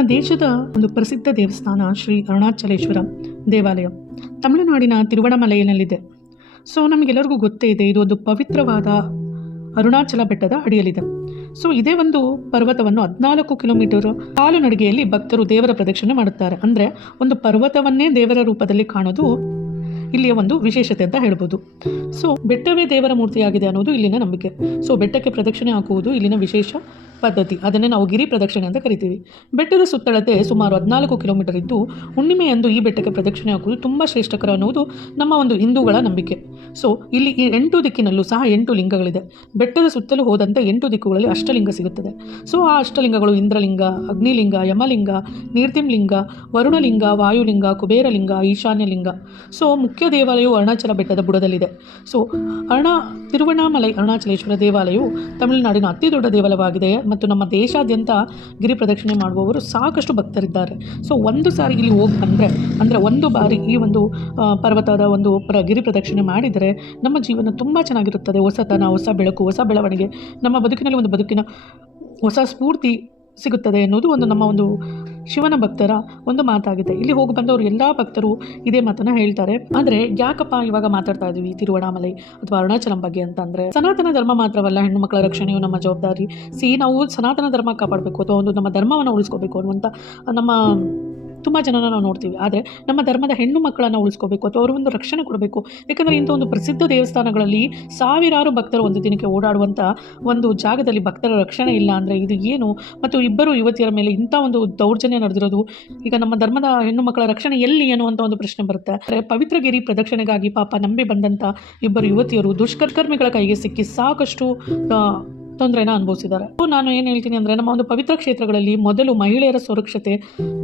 ನಮ್ಮ ದೇಶದ ಒಂದು ಪ್ರಸಿದ್ಧ ದೇವಸ್ಥಾನ ಶ್ರೀ ಅರುಣಾಚಲೇಶ್ವರ ದೇವಾಲಯ ತಮಿಳುನಾಡಿನ ತಿರುವಣಮಲೆಯಲ್ಲಿದೆ. ಸೊ ನಮಗೆಲ್ಲರಿಗೂ ಗೊತ್ತೇ ಇದೆ, ಇದು ಒಂದು ಪವಿತ್ರವಾದ ಅರುಣಾಚಲ ಬೆಟ್ಟದ ಅಡಿಯಲ್ಲಿದೆ. ಸೊ ಇದೇ ಒಂದು ಪರ್ವತವನ್ನು 14 ಕಿಲೋಮೀಟರ್ ಕಾಲುನಡಿಗೆಯಲ್ಲಿ ಭಕ್ತರು ದೇವರ ಪ್ರದಕ್ಷಿಣೆ ಮಾಡುತ್ತಾರೆ. ಅಂದರೆ ಒಂದು ಪರ್ವತವನ್ನೇ ದೇವರ ರೂಪದಲ್ಲಿ ಕಾಣೋದು ಇಲ್ಲಿಯ ಒಂದು ವಿಶೇಷತೆ ಅಂತ ಹೇಳ್ಬೋದು. ಸೊ ಬೆಟ್ಟವೇ ದೇವರ ಮೂರ್ತಿಯಾಗಿದೆ ಅನ್ನೋದು ಇಲ್ಲಿನ ನಂಬಿಕೆ. ಸೊ ಬೆಟ್ಟಕ್ಕೆ ಪ್ರದಕ್ಷಿಣೆ ಹಾಕುವುದು ಇಲ್ಲಿನ ವಿಶೇಷ ಪದ್ಧತಿ. ಅದನ್ನೇ ನಾವು ಗಿರಿ ಪ್ರದಕ್ಷಿಣೆ ಅಂತ ಕರಿತೀವಿ. ಬೆಟ್ಟದ ಸುತ್ತಳತೆ ಸುಮಾರು 14 ಕಿಲೋಮೀಟರ್ ಇದ್ದು, ಹುಣ್ಣಿಮೆಯಂದು ಈ ಬೆಟ್ಟಕ್ಕೆ ಪ್ರದಕ್ಷಿಣೆ ಹಾಕುವುದು ತುಂಬ ಶ್ರೇಷ್ಠಕರ ಅನ್ನೋದು ನಮ್ಮ ಒಂದು ಹಿಂದೂಗಳ ನಂಬಿಕೆ. ಸೊ ಇಲ್ಲಿ ಈ 8 ದಿಕ್ಕಿನಲ್ಲೂ ಸಹ 8 ಲಿಂಗಗಳಿದೆ. ಬೆಟ್ಟದ ಸುತ್ತಲೂ ಹೋದಂತೆ 8 ದಿಕ್ಕುಗಳಲ್ಲಿ ಅಷ್ಟಲಿಂಗ ಸಿಗುತ್ತದೆ. ಸೊ ಆ ಅಷ್ಟಲಿಂಗಗಳು ಇಂದ್ರಲಿಂಗ, ಅಗ್ನಿಲಿಂಗ, ಯಮಲಿಂಗ, ನೀರ್ತಿಂಲಿಂಗ, ವರುಣಲಿಂಗ, ವಾಯುಲಿಂಗ, ಕುಬೇರಲಿಂಗ, ಈಶಾನ್ಯಲಿಂಗ. ಸೊ ಮುಖ್ಯ ದೇವಾಲಯವು ಅರುಣಾಚಲ ಬೆಟ್ಟದ ಬುಡದಲ್ಲಿದೆ. ಸೊ ತಿರುವಣ್ಣಾಮಲೈ ಅರುಣಾಚಲೇಶ್ವರ ದೇವಾಲಯವು ತಮಿಳುನಾಡಿನ ಅತಿ ದೊಡ್ಡ ದೇವಾಲಯವಾಗಿದೆ ಮತ್ತು ನಮ್ಮ ದೇಶಾದ್ಯಂತ ಗಿರಿ ಪ್ರದಕ್ಷಿಣೆ ಮಾಡುವವರು ಸಾಕಷ್ಟು ಭಕ್ತರಿದ್ದಾರೆ. ಸೊ ಒಂದು ಸಾರಿ ಇಲ್ಲಿ ಹೋಗಿ ಅಂದರೆ ಒಂದು ಬಾರಿ ಈ ಒಂದು ಪರ್ವತದ ಒಂದು ಗಿರಿ ಪ್ರದಕ್ಷಿಣೆ ಮಾಡಿದರೆ ನಮ್ಮ ಜೀವನ ತುಂಬ ಚೆನ್ನಾಗಿರುತ್ತದೆ. ಹೊಸತನ, ಹೊಸ ಬೆಳಕು, ಹೊಸ ಬೆಳವಣಿಗೆ, ನಮ್ಮ ಬದುಕಿನಲ್ಲಿ ಒಂದು ಬದುಕಿನ ಹೊಸ ಸ್ಫೂರ್ತಿ ಸಿಗುತ್ತದೆ ಎನ್ನುವುದು ಒಂದು ನಮ್ಮ ಒಂದು ಶಿವನ ಭಕ್ತರ ಒಂದು ಮಾತಾಗಿದೆ. ಇಲ್ಲಿ ಹೋಗಿ ಬಂದವರು ಎಲ್ಲ ಭಕ್ತರು ಇದೇ ಮಾತನ್ನು ಹೇಳ್ತಾರೆ. ಆದರೆ ಯಾಕಪ್ಪ ಇವಾಗ ಮಾತಾಡ್ತಾ ಇದ್ದೀವಿ ತಿರುವಣ್ಣಾಮಲೈ ಅಥವಾ ಅರುಣಾಚಲಂ ಬಗ್ಗೆ ಅಂತಂದರೆ, ಸನಾತನ ಧರ್ಮ ಮಾತ್ರವಲ್ಲ, ಹೆಣ್ಣು ಮಕ್ಕಳ ರಕ್ಷಣೆಯು ನಮ್ಮ ಜವಾಬ್ದಾರಿ. ನಾವು ಸನಾತನ ಧರ್ಮ ಕಾಪಾಡಬೇಕು ಅಥವಾ ಒಂದು ನಮ್ಮ ಧರ್ಮವನ್ನು ಉಳಿಸ್ಕೋಬೇಕು ಅನ್ನುವಂಥ ನಮ್ಮ ತುಂಬ ಜನನ ನಾವು ನೋಡ್ತೀವಿ. ಆದರೆ ನಮ್ಮ ಧರ್ಮದ ಹೆಣ್ಣು ಮಕ್ಕಳನ್ನು ಉಳಿಸ್ಕೋಬೇಕು ಅಥವಾ ಅವರು ಒಂದು ರಕ್ಷಣೆ ಕೊಡಬೇಕು. ಯಾಕಂದರೆ ಇಂಥ ಒಂದು ಪ್ರಸಿದ್ಧ ದೇವಸ್ಥಾನಗಳಲ್ಲಿ ಸಾವಿರಾರು ಭಕ್ತರು ಒಂದು ದಿನಕ್ಕೆ ಓಡಾಡುವಂಥ ಒಂದು ಜಾಗದಲ್ಲಿ ಭಕ್ತರ ರಕ್ಷಣೆ ಇಲ್ಲ ಅಂದರೆ ಇದು ಏನು? ಮತ್ತು ಇಬ್ಬರು ಯುವತಿಯರ ಮೇಲೆ ಇಂಥ ಒಂದು ದೌರ್ಜನ್ಯ ನಡೆದಿರೋದು, ಈಗ ನಮ್ಮ ಧರ್ಮದ ಹೆಣ್ಣು ಮಕ್ಕಳ ರಕ್ಷಣೆ ಎಲ್ಲಿ ಅನ್ನುವಂಥ ಒಂದು ಪ್ರಶ್ನೆ ಬರುತ್ತೆ. ಪವಿತ್ರ ಗಿರಿ ಪ್ರದಕ್ಷಿಣೆಗಾಗಿ ಪಾಪ ನಂಬಿ ಬಂದಂಥ ಇಬ್ಬರು ಯುವತಿಯರು ದುಷ್ಕರ್ಮಿಗಳ ಕೈಗೆ ಸಿಕ್ಕಿ ಸಾಕಷ್ಟು ತೊಂದರೆನ ಅನುಭವಿಸಿದ್ದಾರೆ. ನಾನು ಏನು ಹೇಳ್ತೀನಿ ಅಂದರೆ, ನಮ್ಮ ಒಂದು ಪವಿತ್ರ ಕ್ಷೇತ್ರಗಳಲ್ಲಿ ಮೊದಲು ಮಹಿಳೆಯರ ಸುರಕ್ಷತೆ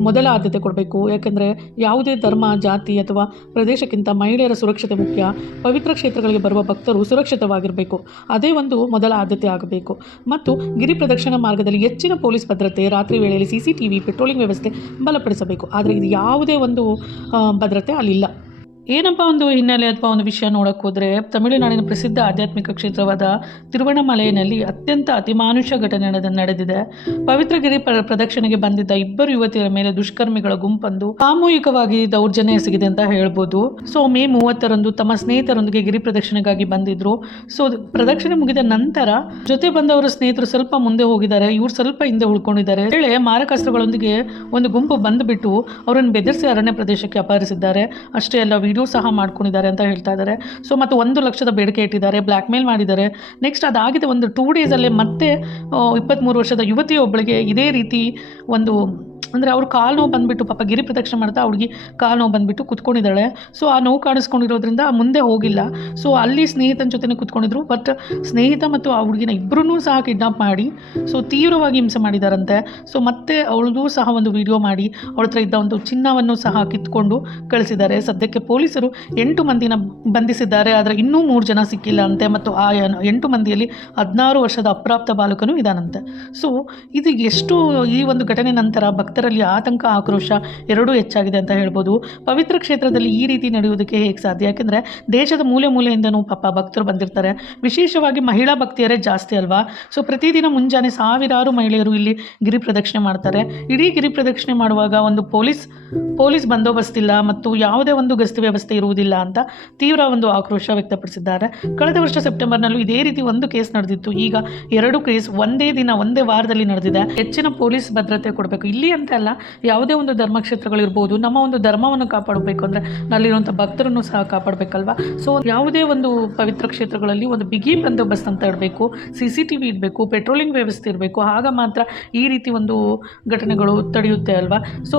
ಮೊದಲ ಆದ್ಯತೆ ಕೊಡಬೇಕು. ಯಾಕೆಂದರೆ ಯಾವುದೇ ಧರ್ಮ, ಜಾತಿ ಅಥವಾ ಪ್ರದೇಶಕ್ಕಿಂತ ಮಹಿಳೆಯರ ಸುರಕ್ಷತೆ ಮುಖ್ಯ. ಪವಿತ್ರ ಕ್ಷೇತ್ರಗಳಿಗೆ ಬರುವ ಭಕ್ತರು ಸುರಕ್ಷಿತವಾಗಿರಬೇಕು, ಅದೇ ಒಂದು ಮೊದಲ ಆದ್ಯತೆ ಆಗಬೇಕು. ಮತ್ತು ಗಿರಿ ಪ್ರದಕ್ಷಿಣಾ ಮಾರ್ಗದಲ್ಲಿ ಹೆಚ್ಚಿನ ಪೊಲೀಸ್ ಭದ್ರತೆ, ರಾತ್ರಿ ವೇಳೆಯಲ್ಲಿ CCTV, ಪೆಟ್ರೋಲಿಂಗ್ ವ್ಯವಸ್ಥೆ ಬಲಪಡಿಸಬೇಕು. ಆದರೆ ಇದು ಯಾವುದೇ ಒಂದು ಭದ್ರತೆ ಅಲ್ಲಿಲ್ಲ. ಏನಪ್ಪ ಒಂದು ಹಿನ್ನೆಲೆ ಅಥವಾ ಒಂದು ವಿಷಯ ನೋಡೋಕೆ ಹೋದರೆ, ತಮಿಳುನಾಡಿನ ಪ್ರಸಿದ್ಧ ಆಧ್ಯಾತ್ಮಿಕ ಕ್ಷೇತ್ರವಾದ ತಿರುವಣ್ಣಾಮಲೈನಲ್ಲಿ ಅತ್ಯಂತ ಅತಿಮಾನುಷ ಘಟನೆ ನಡೆದಿದೆ. ಪವಿತ್ರ ಗಿರಿ ಪ್ರದಕ್ಷಿಣೆಗೆ ಬಂದಿದ್ದ ಇಬ್ಬರು ಯುವತಿಯರ ಮೇಲೆ ದುಷ್ಕರ್ಮಿಗಳ ಗುಂಪೊಂದು ಸಾಮೂಹಿಕವಾಗಿ ದೌರ್ಜನ್ಯ ಎಸಗಿದೆ ಅಂತ ಹೇಳ್ಬೋದು. ಸೊ ಮೇ 30ರಂದು ತಮ್ಮ ಸ್ನೇಹಿತರೊಂದಿಗೆ ಗಿರಿ ಪ್ರದಕ್ಷಿಣೆಗಾಗಿ ಬಂದಿದ್ರು. ಸೊ ಪ್ರದಕ್ಷಿಣೆ ಮುಗಿದ ನಂತರ ಜೊತೆ ಬಂದವರ ಸ್ನೇಹಿತರು ಸ್ವಲ್ಪ ಮುಂದೆ ಹೋಗಿದ್ದಾರೆ, ಇವ್ರು ಸ್ವಲ್ಪ ಹಿಂದೆ ಉಳ್ಕೊಂಡಿದ್ದಾರೆ. ವೇಳೆ ಮಾರಕಾಸ್ತ್ರಗಳೊಂದಿಗೆ ಒಂದು ಗುಂಪು ಬಂದುಬಿಟ್ಟು ಅವರನ್ನು ಬೆದರಿಸಿ ಅರಣ್ಯ ಪ್ರದೇಶಕ್ಕೆ ಅಪಹರಿಸಿದ್ದಾರೆ. ಅಷ್ಟೇ ಅಲ್ಲ, ವಿಡಿಯೋ ಸಹ ಮಾಡ್ಕೊಂಡಿದ್ದಾರೆ ಅಂತ ಹೇಳ್ತಾ ಇದ್ದಾರೆ. ಸೊ ಮತ್ತು 1 ಲಕ್ಷದ ಬೇಡಿಕೆ ಇಟ್ಟಿದ್ದಾರೆ, ಬ್ಲ್ಯಾಕ್ ಮೇಲ್ ಮಾಡಿದ್ದಾರೆ. ನೆಕ್ಸ್ಟ್ ಅದಾಗಿದೆ ಒಂದು 2 ಡೇಸಲ್ಲೇ ಮತ್ತೆ 23 ವರ್ಷದ ಯುವತಿಯೊಬ್ಬಳಿಗೆ ಇದೇ ರೀತಿ ಒಂದು ಅಂದರೆ ಅವ್ರು ಕಾಲು ನೋವು ಬಂದುಬಿಟ್ಟು, ಪಾಪ ಗಿರಿ ಪ್ರದಕ್ಷಿಣೆ ಮಾಡ್ತಾ ಅವ್ಳಿಗೆ ಕಾಲು ನೋವು ಬಂದುಬಿಟ್ಟು ಕುತ್ಕೊಂಡಿದ್ದಾಳೆ. ಸೊ ಆ ನೋವು ಕಾಣಿಸ್ಕೊಂಡಿರೋದ್ರಿಂದ ಮುಂದೆ ಹೋಗಿಲ್ಲ. ಸೊ ಅಲ್ಲಿ ಸ್ನೇಹಿತನ ಜೊತೆ ಕುತ್ಕೊಂಡಿದ್ರು. ಬಟ್ ಸ್ನೇಹಿತ ಮತ್ತು ಆ ಹುಡುಗಿನ ಇಬ್ಬರೂ ಸಹ ಕಿಡ್ನಾಪ್ ಮಾಡಿ ಸೊ ತೀವ್ರವಾಗಿ ಹಿಂಸೆ ಮಾಡಿದಾರಂತೆ. ಸೊ ಮತ್ತೆ ಅವಳದು ಸಹ ಒಂದು ವಿಡಿಯೋ ಮಾಡಿ ಅವಳ ಹತ್ರ ಇದ್ದ ಒಂದು ಚಿನ್ನವನ್ನು ಸಹ ಕಿತ್ಕೊಂಡು ಕಳಿಸಿದ್ದಾರೆ. ಸದ್ಯಕ್ಕೆ ಪೊಲೀಸರು 8 ಮಂದಿನ ಬಂಧಿಸಿದ್ದಾರೆ, ಆದರೆ ಇನ್ನೂ 3 ಜನ ಸಿಕ್ಕಿಲ್ಲ ಅಂತೆ. ಮತ್ತು ಆ 8 ಮಂದಿಯಲ್ಲಿ 16 ವರ್ಷದ ಅಪ್ರಾಪ್ತ ಬಾಲಕನೂ ಇದಾನಂತೆ. ಸೊ ಇದು ಎಷ್ಟು ಈ ಒಂದು ಘಟನೆ ನಂತರ ಭಕ್ತರಲ್ಲಿ ಆತಂಕ, ಆಕ್ರೋಶ ಎರಡೂ ಹೆಚ್ಚಾಗಿದೆ ಅಂತ ಹೇಳ್ಬೋದು. ಪವಿತ್ರ ಕ್ಷೇತ್ರದಲ್ಲಿ ಈ ರೀತಿ ನಡೆಯುವುದಕ್ಕೆ ಹೇಗೆ ಸಾಧ್ಯ? ಯಾಕೆಂದರೆ ದೇಶದ ಮೂಲೆ ಮೂಲೆಯಿಂದನೂ ಪಾಪ ಭಕ್ತರು ಬಂದಿರ್ತಾರೆ. ವಿಶೇಷವಾಗಿ ಮಹಿಳಾ ಭಕ್ತಿಯರೇ ಜಾಸ್ತಿ ಅಲ್ವಾ? ಸೊ ಪ್ರತಿದಿನ ಮುಂಜಾನೆ ಸಾವಿರಾರು ಮಹಿಳೆಯರು ಇಲ್ಲಿ ಗಿರಿ ಪ್ರದಕ್ಷಿಣೆ ಮಾಡ್ತಾರೆ. ಇಡೀ ಗಿರಿ ಪ್ರದಕ್ಷಿಣೆ ಮಾಡುವಾಗ ಒಂದು ಪೊಲೀಸ್ ಬಂದೋಬಸ್ತ್ ಇಲ್ಲ ಮತ್ತು ಯಾವುದೇ ಒಂದು ಗಸ್ತು ವ್ಯವಸ್ಥೆ ಇರುವುದಿಲ್ಲ ಅಂತ ತೀವ್ರ ಒಂದು ಆಕ್ರೋಶ ವ್ಯಕ್ತಪಡಿಸಿದ್ದಾರೆ. ಕಳೆದ ವರ್ಷ ಸೆಪ್ಟೆಂಬರ್ನಲ್ಲೂ ಇದೇ ರೀತಿ ಒಂದು ಕೇಸ್ ನಡೆದಿತ್ತು. ಈಗ 2 ಕೇಸ್ ಒಂದೇ ವಾರದಲ್ಲಿ ನಡೆದಿದೆ. ಹೆಚ್ಚಿನ ಪೊಲೀಸ್ ಭದ್ರತೆ ಕೊಡಬೇಕು. ಇಲ್ಲಿ ಅಂತ ಅಲ್ಲ, ಯಾವುದೇ ಒಂದು ಧರ್ಮಕ್ಷೇತ್ರಗಳಿರ್ಬೋದು, ನಮ್ಮ ಒಂದು ಧರ್ಮವನ್ನು ಕಾಪಾಡಬೇಕು ಅಂದರೆ ನಲ್ಲಿರುವಂಥ ಭಕ್ತರನ್ನು ಸಹ ಕಾಪಾಡಬೇಕಲ್ವಾ? ಸೊ ಯಾವುದೇ ಒಂದು ಪವಿತ್ರ ಕ್ಷೇತ್ರಗಳಲ್ಲಿ ಒಂದು ಬಿಗಿ ಬಂದೋಬಸ್ತ್ ಅಂತ ಇಡಬೇಕು, CCTV ಇಡಬೇಕು, ಪೆಟ್ರೋಲಿಂಗ್ ವ್ಯವಸ್ಥೆ ಇರಬೇಕು. ಆಗ ಮಾತ್ರ ಈ ರೀತಿ ಒಂದು ಘಟನೆಗಳು ತಡೆಯುತ್ತೆ ಅಲ್ವಾ? ಸೊ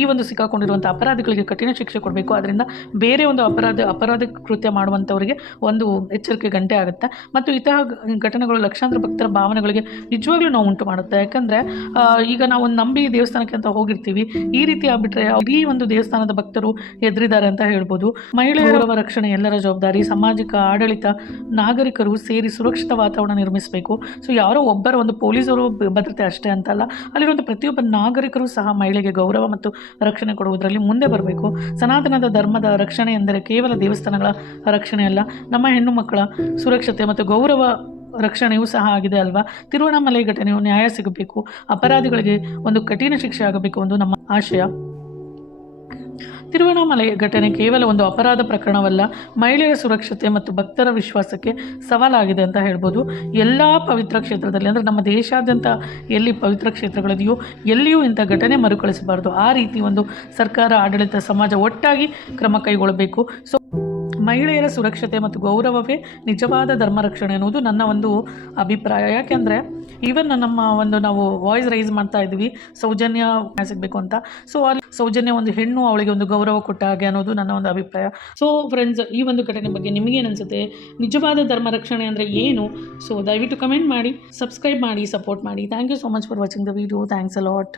ಈ ಒಂದು ಸಿಕ್ಕಾಕೊಂಡಿರುವಂಥ ಅಪರಾಧಿಗಳಿಗೆ ಕಠಿಣ ಶಿಕ್ಷೆ ಕೊಡಬೇಕು. ಅದರಿಂದ ಬೇರೆ ಒಂದು ಅಪರಾಧ ಕೃತ್ಯ ಮಾಡುವಂಥವರಿಗೆ ಒಂದು ಎಚ್ಚರಿಕೆ ಗಂಟೆ ಆಗುತ್ತೆ. ಮತ್ತು ಇಂತಹ ಘಟನೆಗಳು ಲಕ್ಷಾಂತರ ಭಕ್ತರ ಭಾವನೆಗಳಿಗೆ ನಿಜವಾಗ್ಲೂ ನಾವು ಉಂಟು ಮಾಡುತ್ತೆ. ಯಾಕಂದರೆ ಈಗ ನಾವು ನಂಬಿ ದೇವಸ್ಥಾನಕ್ಕೆ ಅಂತ ಹೋಗಿರ್ತೀವಿ, ಈ ರೀತಿ ಆಗ್ಬಿಟ್ರೆ ಇಡೀ ಒಂದು ದೇವಸ್ಥಾನದ ಭಕ್ತರು ಎದುರಿದ್ದಾರೆ ಅಂತ ಹೇಳ್ಬೋದು. ಮಹಿಳೆಯರ ರಕ್ಷಣೆ ಎಲ್ಲರ ಜವಾಬ್ದಾರಿ. ಸಾಮಾಜಿಕ ಆಡಳಿತ, ನಾಗರಿಕರು ಸೇರಿ ಸುರಕ್ಷಿತ ವಾತಾವರಣ ನಿರ್ಮಿಸಬೇಕು. ಸೊ ಯಾರೋ ಒಬ್ಬರ ಒಂದು ಪೊಲೀಸರು ಭದ್ರತೆ ಅಷ್ಟೇ ಅಂತಲ್ಲ, ಅಲ್ಲಿರುವಂಥ ಪ್ರತಿಯೊಬ್ಬ ನಾಗರಿಕರು ಸಹ ಮಹಿಳೆಗೆ ಗೌರವ ಮತ್ತು ರಕ್ಷಣೆ ಕೊಡುವುದರಲ್ಲಿ ಮುಂದೆ ಬರಬೇಕು. ಸನಾತನದ ಧರ್ಮದ ರಕ್ಷಣೆ ಎಂದರೆ ಕೇವಲ ದೇವಸ್ಥಾನಗಳ ರಕ್ಷಣೆ ಅಲ್ಲ, ನಮ್ಮ ಹೆಣ್ಣು ಮಕ್ಕಳ ಸುರಕ್ಷತೆ ಮತ್ತು ಗೌರವ ರಕ್ಷಣೆಯೂ ಸಹ ಆಗಿದೆ ಅಲ್ವಾ. ತಿರುವಣ್ಣಾಮಲೈ ಘಟನೆಯು ನ್ಯಾಯ ಸಿಗಬೇಕು, ಅಪರಾಧಿಗಳಿಗೆ ಒಂದು ಕಠಿಣ ಶಿಕ್ಷೆ ಆಗಬೇಕು ಎಂದು ನಮ್ಮ ಆಶಯ. ತಿರುವಣ್ಣಾಮಲೈ ಘಟನೆ ಕೇವಲ ಒಂದು ಅಪರಾಧ ಪ್ರಕರಣವಲ್ಲ, ಮಹಿಳೆಯರ ಸುರಕ್ಷತೆ ಮತ್ತು ಭಕ್ತರ ವಿಶ್ವಾಸಕ್ಕೆ ಸವಾಲಾಗಿದೆ ಅಂತ ಹೇಳ್ಬೋದು. ಎಲ್ಲ ಪವಿತ್ರ ಕ್ಷೇತ್ರದಲ್ಲಿ, ಅಂದರೆ ನಮ್ಮ ದೇಶಾದ್ಯಂತ ಎಲ್ಲಿ ಪವಿತ್ರ ಕ್ಷೇತ್ರಗಳಿದೆಯೋ ಎಲ್ಲಿಯೂ ಇಂಥ ಘಟನೆ ಮರುಕಳಿಸಬಾರ್ದು. ಆ ರೀತಿ ಒಂದು ಸರ್ಕಾರ, ಆಡಳಿತ, ಸಮಾಜ ಒಟ್ಟಾಗಿ ಕ್ರಮ ಕೈಗೊಳ್ಳಬೇಕು. ಸೊ ಮಹಿಳೆಯರ ಸುರಕ್ಷತೆ ಮತ್ತು ಗೌರವವೇ ನಿಜವಾದ ಧರ್ಮ ರಕ್ಷಣೆ ಅನ್ನೋದು ನನ್ನ ಒಂದು ಅಭಿಪ್ರಾಯ. ಯಾಕೆಂದರೆ ಈವನ್ ನಾವು ವಾಯ್ಸ್ ರೈಸ್ ಮಾಡ್ತಾ ಇದ್ವಿ ಸೌಜನ್ಯ ಸಿಗಬೇಕು ಅಂತ. ಸೊ ಅಲ್ಲಿ ಸೌಜನ್ಯ ಒಂದು ಹೆಣ್ಣು, ಅವಳಿಗೆ ಒಂದು ಗೌರವ ಕೊಟ್ಟ ಹಾಗೆ ಅನ್ನೋದು ನನ್ನ ಒಂದು ಅಭಿಪ್ರಾಯ. ಸೊ ಫ್ರೆಂಡ್ಸ್, ಈ ಒಂದು ಘಟನೆ ಬಗ್ಗೆ ನಿಮಗೇನು ಅನಿಸುತ್ತೆ? ನಿಜವಾದ ಧರ್ಮ ರಕ್ಷಣೆ ಅಂದರೆ ಏನು? ಸೊ ದಯವಿಟ್ಟು ಕಮೆಂಟ್ ಮಾಡಿ, ಸಬ್ಸ್ಕ್ರೈಬ್ ಮಾಡಿ, ಸಪೋರ್ಟ್ ಮಾಡಿ. Thank you so much for watching the video. Thanks a lot.